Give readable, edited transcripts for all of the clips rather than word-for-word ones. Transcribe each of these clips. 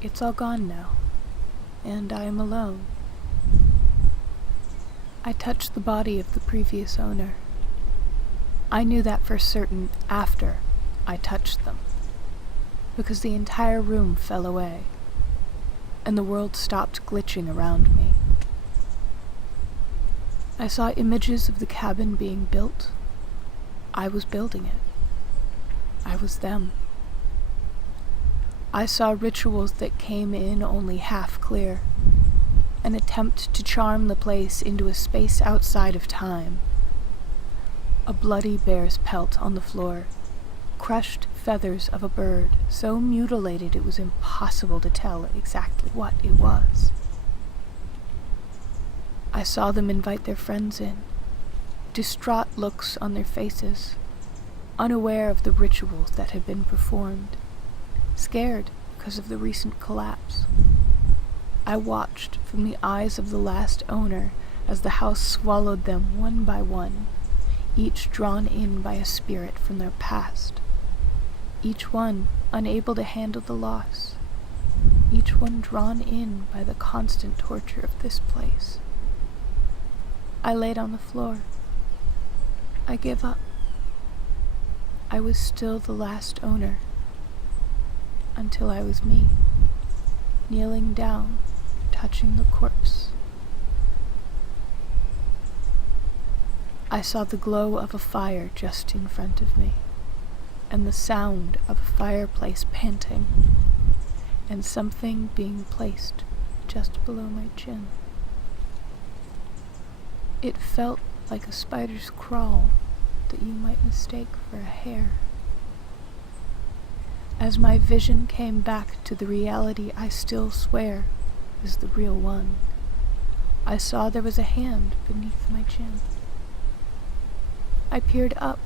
It's all gone now, and I am alone. I touched the body of the previous owner. I knew that for certain after I touched them, because the entire room fell away, and the world stopped glitching around me. I saw images of the cabin being built. I was building it. I was them. I saw rituals that came in only half clear, an attempt to charm the place into a space outside of time. A bloody bear's pelt on the floor, crushed feathers of a bird, so mutilated it was impossible to tell exactly what it was. I saw them invite their friends in, distraught looks on their faces, unaware of the rituals that had been performed, scared because of the recent collapse. I watched from the eyes of the last owner as the house swallowed them one by one, each drawn in by a spirit from their past, each one unable to handle the loss, each one drawn in by the constant torture of this place. I laid on the floor. I gave up. I was still the last owner, until I was me, kneeling down, touching the corpse. I saw the glow of a fire just in front of me, and the sound of a fireplace panting, and something being placed just below my chin. It felt like a spider's crawl that you might mistake for a hair. As my vision came back to the reality I still swear is the real one, I saw there was a hand beneath my chin. I peered up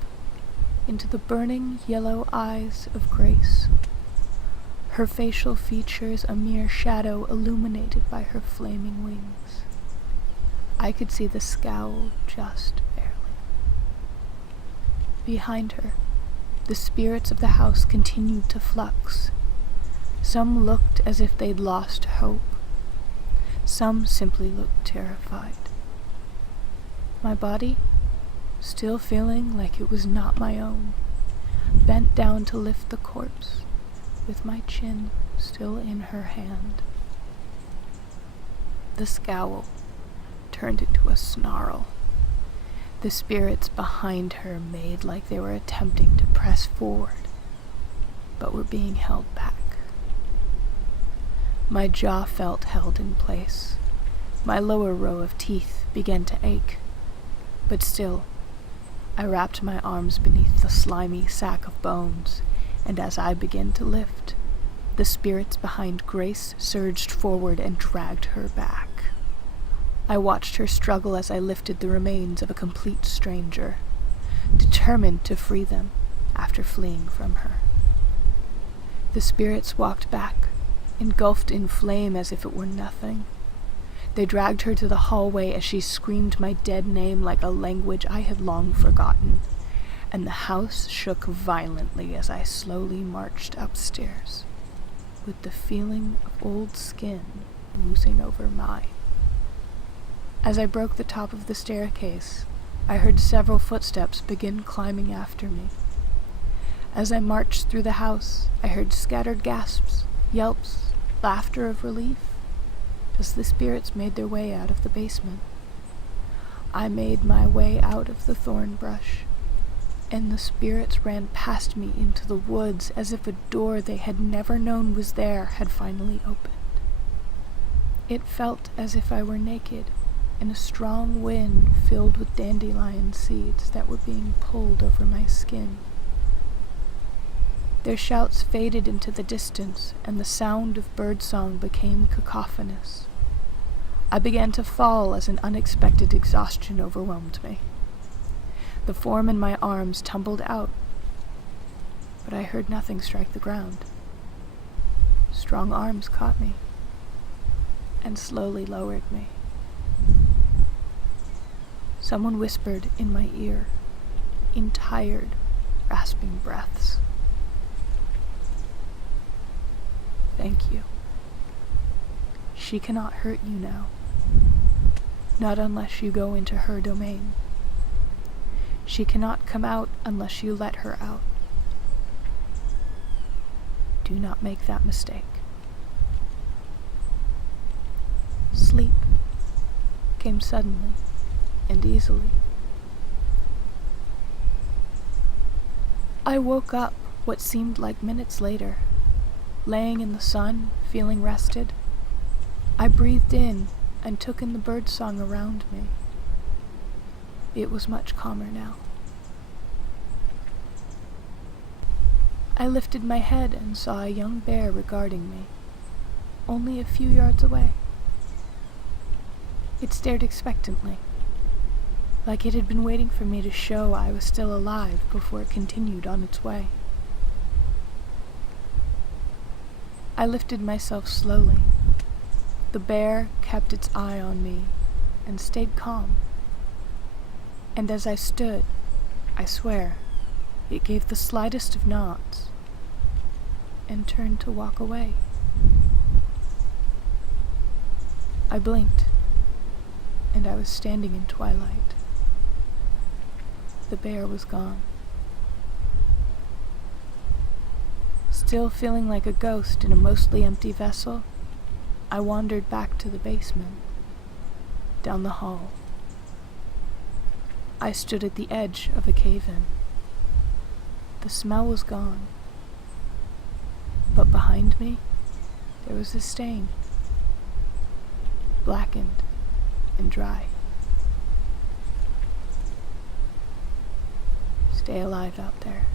into the burning yellow eyes of Grace, her facial features a mere shadow illuminated by her flaming wings. I could see the scowl just barely. Behind her, the spirits of the house continued to flux. Some looked as if they'd lost hope. Some simply looked terrified. My body, still feeling like it was not my own, bent down to lift the corpse, with my chin still in her hand. The scowl turned into a snarl. The spirits behind her made like they were attempting to press forward, but were being held back. My jaw felt held in place. My lower row of teeth began to ache, but still, I wrapped my arms beneath the slimy sack of bones, and as I began to lift, the spirits behind Grace surged forward and dragged her back. I watched her struggle as I lifted the remains of a complete stranger, determined to free them after fleeing from her. The spirits walked back, engulfed in flame as if it were nothing. They dragged her to the hallway as she screamed my dead name like a language I had long forgotten, and the house shook violently as I slowly marched upstairs, with the feeling of old skin oozing over mine. As I broke the top of the staircase, I heard several footsteps begin climbing after me. As I marched through the house, I heard scattered gasps, yelps, laughter of relief, as the spirits made their way out of the basement. I made my way out of the thorn brush, and the spirits ran past me into the woods as if a door they had never known was there had finally opened. It felt as if I were naked, and a strong wind filled with dandelion seeds that were being pulled over my skin. Their shouts faded into the distance, and the sound of birdsong became cacophonous. I began to fall as an unexpected exhaustion overwhelmed me. The form in my arms tumbled out, but I heard nothing strike the ground. Strong arms caught me and slowly lowered me. Someone whispered in my ear, in tired, rasping breaths, "Thank you." She cannot hurt you now. Not unless you go into her domain. She cannot come out unless you let her out. Do not make that mistake. Sleep came suddenly and easily. I woke up what seemed like minutes later, laying in the sun, feeling rested. I breathed in and took in the birdsong around me. It was much calmer now. I lifted my head and saw a young bear regarding me, only a few yards away. It stared expectantly, like it had been waiting for me to show I was still alive before it continued on its way. I lifted myself slowly. The bear kept its eye on me and stayed calm. And as I stood, I swear, it gave the slightest of nods and turned to walk away. I blinked, and I was standing in twilight. The bear was gone. Still feeling like a ghost in a mostly empty vessel, I wandered back to the basement, down the hall. I stood at the edge of a cave-in. The smell was gone, but behind me, there was a stain, blackened and dry. Stay alive out there.